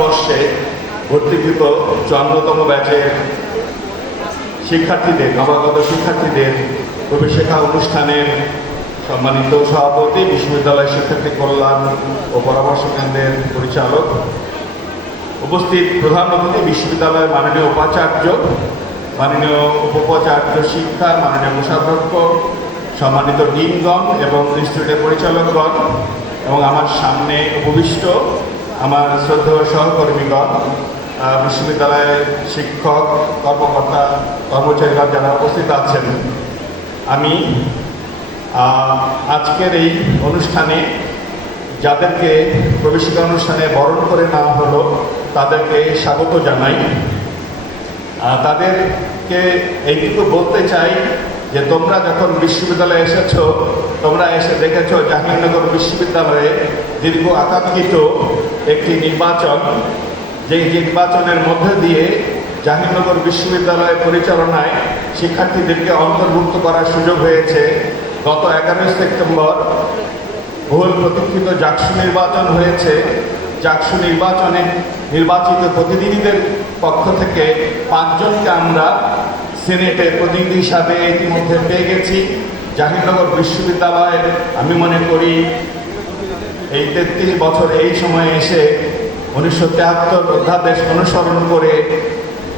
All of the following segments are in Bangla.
বর্ষে ভর্তিকৃত চন্দ্রতম ব্যাচের শিক্ষার্থীদের নবাগত শিক্ষার্থীদের প্রবেশিকা অনুষ্ঠানের সম্মানিত সভাপতি বিশ্ববিদ্যালয় শিক্ষার্থী কল্যাণ ও পরামর্শ কেন্দ্রের পরিচালক, উপস্থিত প্রধান অতিথি, বিশ্ববিদ্যালয়ের মাননীয় উপাচার্য, মাননীয় উপোপাচার্য শিক্ষা, মাননীয় কোষাধ্যক্ষ, সম্মানিত ডিনগণ এবং ইনস্টিটিউটের পরিচালকগণ এবং আমার সামনে উপবিষ্ট আমার শ্রদ্ধেয় সহকর্মীগণ বিশ্ববিদ্যালয়ের শিক্ষক, কর্মকর্তা, কর্মচারীরা যারা উপস্থিত আছেন, আমি আজকের এই অনুষ্ঠানে যাদেরকে প্রবেশিকা অনুষ্ঠানে বরণ করে নেওয়া হলো, তাদেরকে স্বাগত জানাই। তাদেরকে এইটুকু বলতে চাই যে তোমরা যখন বিশ্ববিদ্যালয়ে এসেছ, তোমরা এসে দেখেছ জাহাঙ্গীরনগর বিশ্ববিদ্যালয়ে দীর্ঘ আকাঙ্ক্ষিত একটি নির্বাচন। যেই নির্বাচনের মধ্যে দিয়ে জাহাঙ্গীরনগর বিশ্ববিদ্যালয় পরিচালনায় শিক্ষার্থীদেরকে অন্তর্ভুক্ত করার সুযোগ হয়েছে। গত এগারোই সেপ্টেম্বর ভুল প্রতীক্ষিত জাকসু নির্বাচন হয়েছে। জাকসু নির্বাচনে নির্বাচিত প্রতিনিধিদের পক্ষ থেকে পাঁচজনকে আমরা সিনেটের প্রতিনিধি হিসাবে ইতিমধ্যে পেয়ে গেছি। জাহিরনগর বিশ্ববিদ্যালয়ের, আমি মনে করি, এই তেত্রিশ বছর এই সময়ে এসে উনিশশো তেহাত্তর অধ্যাদেশ অনুসরণ করে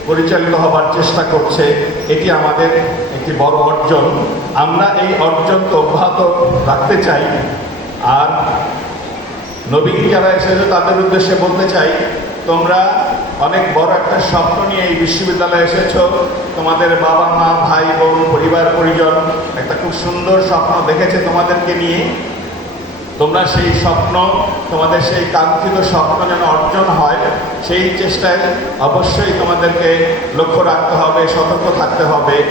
পরিচালিত হবার চেষ্টা করছে, এটি আমাদের একটি বড় অর্জন। আমরা এই অর্জনকে অব্যাহত রাখতে চাই। আর নবীন যারা এসেছে তাদের উদ্দেশ্যে বলতে চাই, তোমরা অনেক বড় একটা স্বপ্ন নিয়ে এই বিশ্ববিদ্যালয়ে এসেছ। তোমাদের বাবা মা, ভাই, বোন, পরিবার, পরিজন একটা খুব সুন্দর স্বপ্ন দেখেছে তোমাদেরকে নিয়ে। তোমরা সেই স্বপ্ন, তোমাদের সেই কাঙ্ক্ষিত স্বপ্ন যেন অর্জন হয়, সেই চেষ্টায় অবশ্যই তোমাদেরকে লক্ষ্য রাখতে হবে, সতর্ক থাকতে হবে।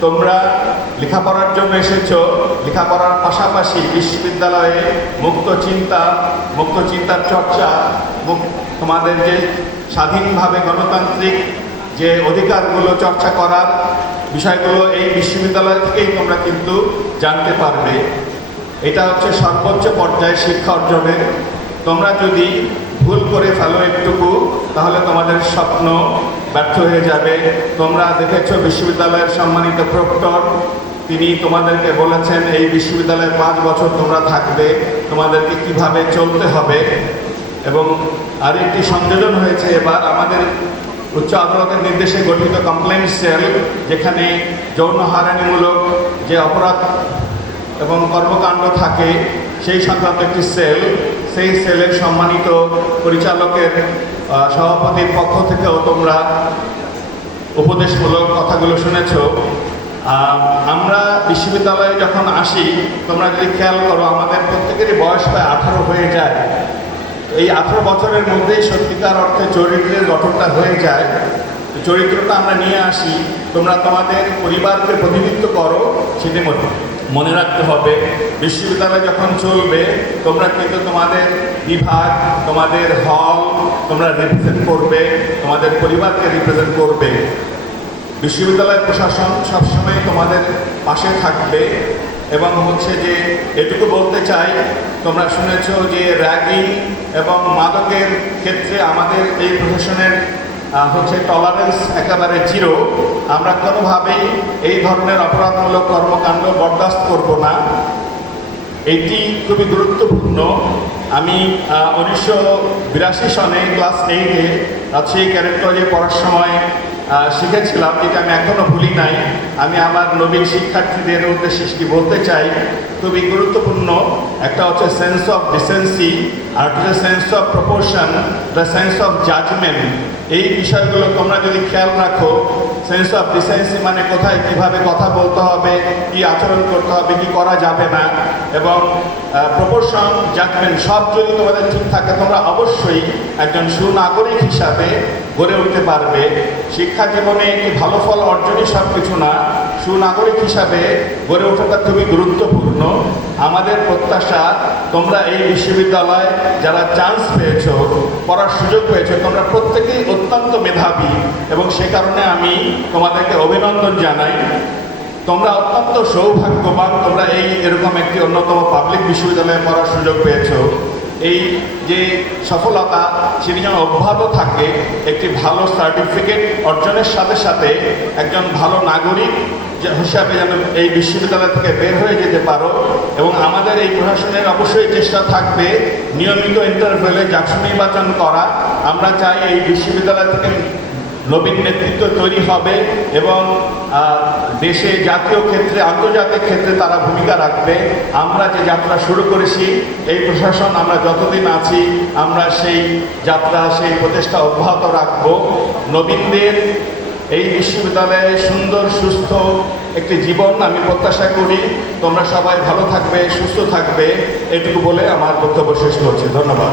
তোমরা লেখাপড়ার জন্য এসেছ, লেখাপড়ার পাশাপাশি বিশ্ববিদ্যালয়ে মুক্ত চিন্তা, মুক্ত চিন্তার চর্চা মুক- তোমাদের যে স্বাধীনভাবে গণতান্ত্রিক যে অধিকারগুলো চর্চা করার বিষয়গুলো এই বিশ্ববিদ্যালয় থেকেই তোমরা কিন্তু জানতে পারবে। এটা হচ্ছে সর্বোচ্চ পর্যায়ে শিক্ষা অর্জনের। তোমরা যদি ভুল করে ফেলো একটুকু, তাহলে তোমাদের স্বপ্ন ব্যর্থ হয়ে যাবে। তোমরা দেখেছ বিশ্ববিদ্যালয়ের সম্মানিত প্রক্টর, তিনি তোমাদেরকে বলেছেন, এই বিশ্ববিদ্যালয়ে পাঁচ বছর তোমরা থাকবে। তোমাদেরকে কীভাবে চলতে হবে? এবং আর একটি সংযোজন হয়েছে এবার আমাদের উচ্চ আদালতের নির্দেশে গঠিত কমপ্লেন্ট সেল যেখানে যৌন হারানিমূলক যে অপরাধ এবং কর্মকাণ্ড থাকে সেই সংক্রান্ত একটি সেল সেই সেলের সম্মানিত পরিচালকের সভাপতির পক্ষ থেকেও তোমরা উপদেশমূলক কথাগুলো শুনেছ। আমরা বিশ্ববিদ্যালয়ে যখন আসি, তোমরা যদি খেয়াল করো, আমাদের প্রত্যেকেরই বয়স প্রায় আঠারো হয়ে যায়। এই আঠারো বছরের মধ্যেই সত্যিকার অর্থে চরিত্রের গঠনটা হয়ে যায়। চরিত্রটা আমরা নিয়ে আসি। তোমরা তোমাদের পরিবারকে প্রতিনিধিত্ব করো সেটি মনে মনে রাখতে হবে বিশ্ববিদ্যালয় যখন চলবে তোমরা কিন্তু তোমাদের বিভাগ তোমাদের হল তোমরা রিপ্রেজেন্ট করবে তোমাদের পরিবারকে রিপ্রেজেন্ট করবে। বিশ্ববিদ্যালয় প্রশাসন সবসময় তোমাদের পাশে থাকবে এবং হচ্ছে যে এটুকু বলতে চাই তোমরা শুনেছ যে র্যাগিং এবং মাদকের ক্ষেত্রে আমাদের এই প্রশাসনের হচ্ছে টলারেন্স একেবারে জিরো আমরা কোনোভাবেই এই ধরনের অপরাধমূলক কর্মকাণ্ড বরদাস্ত করব না। এটি খুবই গুরুত্বপূর্ণ। আমি উনিশশো বিরাশি সনে ক্লাস এইটে রাজশাহী ক্যারেক্ট কলেজে পড়ার সময় শিখেছিলাম যেটা আমি এখনও ভুলি নাই। আমি আমার নবীন শিক্ষার্থীদের উদ্দেশ্যে সেটি বলতে চাই, খুবই গুরুত্বপূর্ণ। একটা হচ্ছে সেন্স অফ ডিসেন্সি আর হচ্ছে sense of proportion the sense of judgement এই বিষয়গুলো তোমরা যদি খেয়াল রাখো সেন্স অফ ডিসেন্সি মানে কোথায় কীভাবে কথা বলতে হবে, কি আচরণ করতে হবে, কি করা যাবে না। এবং প্রপোর্শন জাজমেন্ট সব যদি তোমাদের ঠিক থাকে, তোমরা অবশ্যই একজন সুনাগরিক হিসাবে গড়ে উঠতে পারবে। শিক্ষা জীবনে একটি ভালো ফল অর্জনই সব কিছু না, সুনাগরিক হিসাবে গড়ে ওঠাটা খুবই গুরুত্বপূর্ণ। আমাদের প্রত্যাশা, তোমরা এই বিশ্ববিদ্যালয় যারা চান্স পেয়েছ, পড়ার সুযোগ পেয়েছ, তোমরা প্রত্যেকেই অত্যন্ত মেধাবী এবং সে কারণে আমি তোমাদেরকে অভিনন্দন জানাই। তোমরা অত্যন্ত সৌভাগ্যবান, তোমরা এই এরকম একটি অন্যতম পাবলিক বিশ্ববিদ্যালয়ে পড়ার সুযোগ পেয়েছ। এই যে সফলতা, সেটি যেন অব্যাহত থাকে, একটি ভালো সার্টিফিকেট অর্জনের সাথে সাথে একজন ভালো নাগরিক হিসাবে যেন এই বিশ্ববিদ্যালয় থেকে বের হয়ে যেতে পারো এবং আমাদের এই প্রশাসনের অবশ্যই চেষ্টা থাকবে নিয়মিত ইন্টারভেলে জাকসু নির্বাচন করা। আমরা চাই এই বিশ্ববিদ্যালয় থেকে নবীন নেতৃত্ব তৈরি হবে এবং দেশে জাতীয় ক্ষেত্রে, আন্তর্জাতিক ক্ষেত্রে তারা ভূমিকা রাখবে। আমরা যে যাত্রা শুরু করেছি, এই প্রশাসন আমরা যতদিন আছি, আমরা সেই যাত্রা, সেই প্রচেষ্টা অব্যাহত রাখব। নবীনদের এই বিশ্ববিদ্যালয়ে সুন্দর, সুস্থ একটি জীবন আমি প্রত্যাশা করি। তোমরা সবাই ভালো থাকবে, সুস্থ থাকবে, এটুকু বলে আমার বক্তব্য শেষ করছি। ধন্যবাদ।